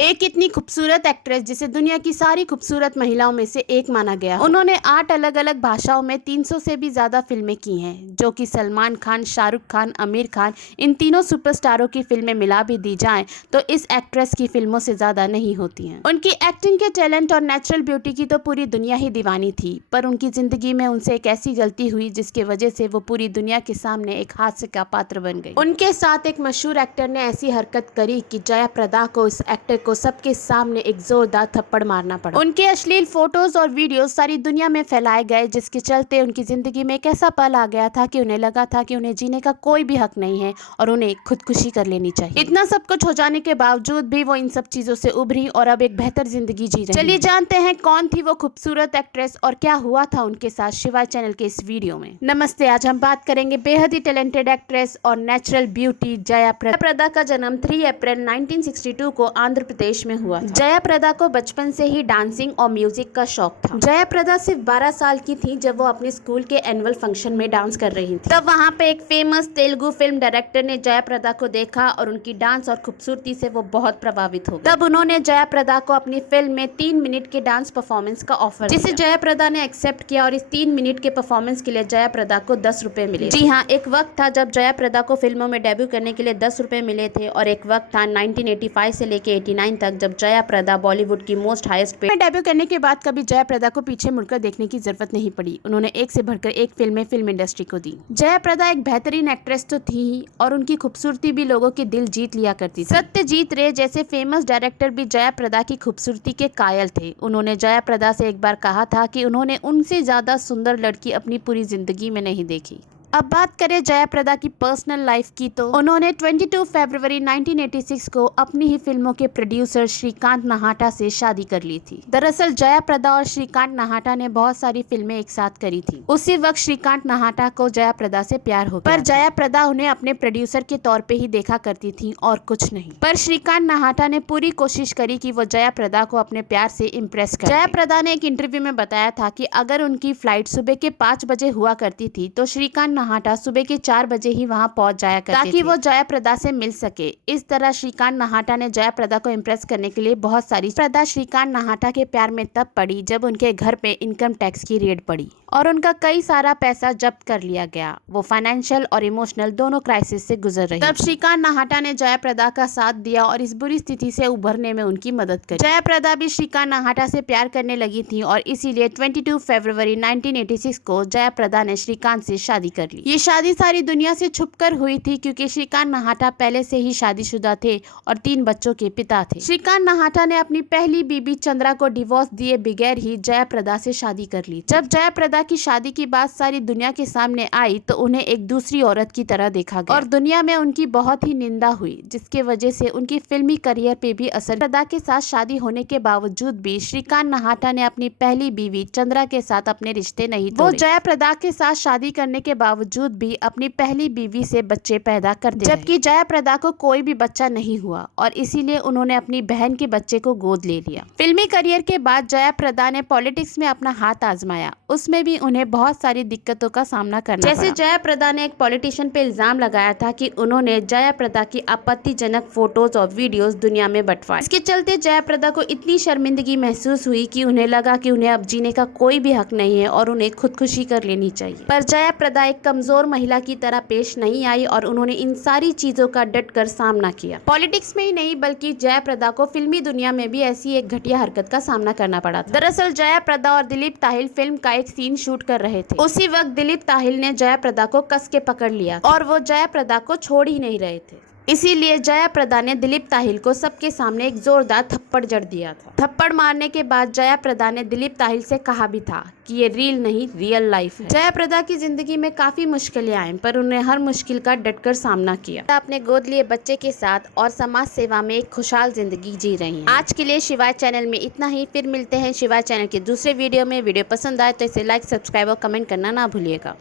एक इतनी खूबसूरत एक्ट्रेस जिसे दुनिया की सारी खूबसूरत महिलाओं में से एक माना गया। उन्होंने 8 अलग अलग भाषाओं में 300 से भी ज्यादा फिल्में की हैं, जो कि सलमान खान, शाहरुख खान, आमिर खान, इन तीनों सुपरस्टारों की फिल्में मिला भी दी जाएं तो इस एक्ट्रेस की फिल्मों से ज्यादा नहीं होती हैं। उनकी एक्टिंग के टैलेंट और नेचुरल ब्यूटी की तो पूरी दुनिया ही दीवानी थी, पर उनकी जिंदगी में उनसे एक ऐसी गलती हुई जिसकी वजह से वो पूरी दुनिया के सामने एक हादसे का पात्र बन गई। उनके साथ एक मशहूर एक्टर ने ऐसी हरकत करी कि जया प्रदा को इस एक्टर को सबके सामने एक जोरदार थप्पड़ मारना पड़ा। उनके अश्लील फोटोज और वीडियोस सारी दुनिया में फैलाए गए, जिसके चलते उनकी जिंदगी में एक ऐसा पल आ गया था कि उन्हें लगा था कि उन्हें जीने का कोई भी हक नहीं है और उन्हें खुदकुशी कर लेनी चाहिए। इतना सब कुछ हो जाने के बावजूद भी वो इन सब चीजों से उभरी और अब एक बेहतर जिंदगी जी रही है। चलिए जानते हैं कौन थी वो खूबसूरत एक्ट्रेस और क्या हुआ था उनके साथ शिवा चैनल के इस वीडियो में। नमस्ते, आज हम बात करेंगे बेहद ही टैलेंटेड एक्ट्रेस और नेचुरल ब्यूटी जया प्रदा। प्रदा का जन्म 3 अप्रैल 1962 को आंध्र प्रदेश में हुआ। जया प्रदा को बचपन से ही डांसिंग और म्यूजिक का शौक था। जया प्रदा सिर्फ 12 साल की थी जब वो अपने स्कूल के एनुअल फंक्शन में डांस कर रही थी। तब वहाँ पे एक फेमस तेलुगु फिल्म डायरेक्टर ने जया प्रदा को देखा और उनकी डांस और खूबसूरती से वो बहुत प्रभावित हो गए। तब उन्होंने जया प्रदा को अपनी फिल्म में 3 मिनट के डांस परफॉर्मेंस का ऑफर दिया, जिसे जया प्रदा ने एक्सेप्ट किया और इस 3 मिनट के परफॉर्मेंस के लिए जया प्रदा को 10 रुपए मिले। जी हाँ, एक वक्त था जब जया प्रदा को फिल्मों में डेब्यू करने के लिए 10 रुपए मिले थे और एक वक्त था 1985 से लेके 89 तक जब जया प्रदा बॉलीवुड की मोस्ट हाईएस्ट पे डेब्यू करने के बाद कभी जया प्रदा को पीछे मुड़कर देखने की जरूरत नहीं पड़ी। उन्होंने एक से बढ़कर एक फिल्में फिल्म इंडस्ट्री को दी। जया प्रदा एक बेहतरीन एक्ट्रेस तो थी ही और उनकी खूबसूरती भी लोगों के दिल जीत लिया करती थी। सत्यजीत रे जैसे फेमस डायरेक्टर भी जया प्रदा की खूबसूरती के कायल थे। उन्होंने जया प्रदा से एक बार कहा था कि उन्होंने उनसे ज्यादा सुंदर लड़की अपनी पूरी जिंदगी में नहीं देखी। अब बात करें जया प्रदा की पर्सनल लाइफ की तो उन्होंने 22 फरवरी 1986 को अपनी ही फिल्मों के प्रोड्यूसर श्रीकांत नाहाटा से शादी कर ली थी। दरअसल जया प्रदा और श्रीकांत नाहाटा ने बहुत सारी फिल्में एक साथ करी थी। उसी वक्त श्रीकांत नाहाटा को जया प्रदा से प्यार हो गया, पर जया प्रदा उन्हें अपने प्रोड्यूसर के तौर पे ही देखा करती थी और कुछ नहीं। पर श्रीकांत नाहाटा ने पूरी कोशिश करी कि वो जया प्रदा को अपने प्यार से इम्प्रेस करे। जया प्रदा ने एक इंटरव्यू में बताया था कि अगर उनकी फ्लाइट सुबह के 5 बजे हुआ करती थी तो श्रीकांत नाहाटा सुबह के 4 बजे ही वहां पहुंच जाया करते ताकि वो जया प्रदा से मिल सके। इस तरह श्रीकांत नाहाटा ने जया प्रदा को इम्प्रेस करने के लिए बहुत सारी। प्रदा श्रीकांत नाहाटा के प्यार में तब पड़ी जब उनके घर पे इनकम टैक्स की रेड पड़ी और उनका कई सारा पैसा जब्त कर लिया गया। वो फाइनेंशियल और इमोशनल दोनों क्राइसिस से गुजर रही। तब श्रीकांत नाहाटा ने जया प्रदा का साथ दिया और इस बुरी स्थिति से उभरने में उनकी मदद करी। जया प्रदा भी श्रीकांत नाहाटा से प्यार करने लगी थी और इसीलिए 22 फरवरी 1986 को जया प्रदा ने श्रीकांत से शादी कर ली। ये शादी सारी दुनिया से छुपकर हुई थी क्योंकि श्रीकांत नाहाटा पहले से ही शादीशुदा थे और 3 बच्चों के पिता थे। श्रीकांत नाहाटा ने अपनी पहली बीबी चंद्रा को डिवोर्स दिए बगैर ही जया प्रदा से शादी कर ली। जब जया प्रदा की शादी की बात सारी दुनिया के सामने आई तो उन्हें एक दूसरी औरत की तरह देखा गया और दुनिया में उनकी बहुत ही निंदा हुई, जिसके वजह से उनकी फिल्मी करियर पे भी असर। प्रदा के साथ शादी होने के बावजूद भी श्रीकांत नाहाटा ने अपनी पहली बीवी चंद्रा के साथ अपने रिश्ते नहीं तोड़े। वो जया प्रदा के साथ शादी करने के बावजूद भी अपनी पहली बीवी से बच्चे पैदा करते रहे, जबकि जया प्रदा को कोई भी बच्चा नहीं हुआ और इसीलिए उन्होंने अपनी बहन के बच्चे को गोद ले लिया। फिल्मी करियर के बाद जया प्रदा ने पॉलिटिक्स में अपना हाथ आजमाया, उसमें भी उन्हें बहुत सारी दिक्कतों का सामना करना पड़ा। जैसे जया प्रदा ने एक पॉलिटिशियन पे इल्जाम लगाया था कि उन्होंने जया प्रदा की आपत्तिजनक फोटोज और वीडियोस दुनिया में बंटवाए। इसके चलते जया प्रदा को इतनी शर्मिंदगी महसूस हुई कि उन्हें लगा कि उन्हें अब जीने का कोई भी हक नहीं है और उन्हें खुदकुशी कर लेनी चाहिए। पर जया प्रदा एक कमजोर महिला की तरह पेश नहीं आई और उन्होंने इन सारी चीजों का डटकर सामना किया। पॉलिटिक्स में ही नहीं बल्कि जया प्रदा को फिल्मी दुनिया में भी ऐसी एक घटिया हरकत का सामना करना पड़ा था। दरअसल जया प्रदा और दिलीप ताहिल फिल्म का एक सीन शूट कर रहे थे। उसी वक्त दिलीप ताहिल ने जया प्रदा को कस के पकड़ लिया और वो जया प्रदा को छोड़ ही नहीं रहे थे। इसीलिए जया प्रदा ने दिलीप ताहिल को सबके सामने एक जोरदार थप्पड़ जड़ दिया था। थप्पड़ मारने के बाद जया प्रदा ने दिलीप ताहिल से कहा भी था कि ये रील नहीं रियल लाइफ है। जया प्रदा की जिंदगी में काफी मुश्किलें आई पर उन्हें हर मुश्किल का डटकर सामना किया। अपने गोद लिए बच्चे के साथ और समाज सेवा में एक खुशहाल जिंदगी जी रही हैं। आज के लिए शिवाय चैनल में इतना ही, फिर मिलते हैं शिवाय चैनल के दूसरे वीडियो में। वीडियो पसंद आए तो इसे लाइक, सब्सक्राइब और कमेंट करना ना भूलिएगा।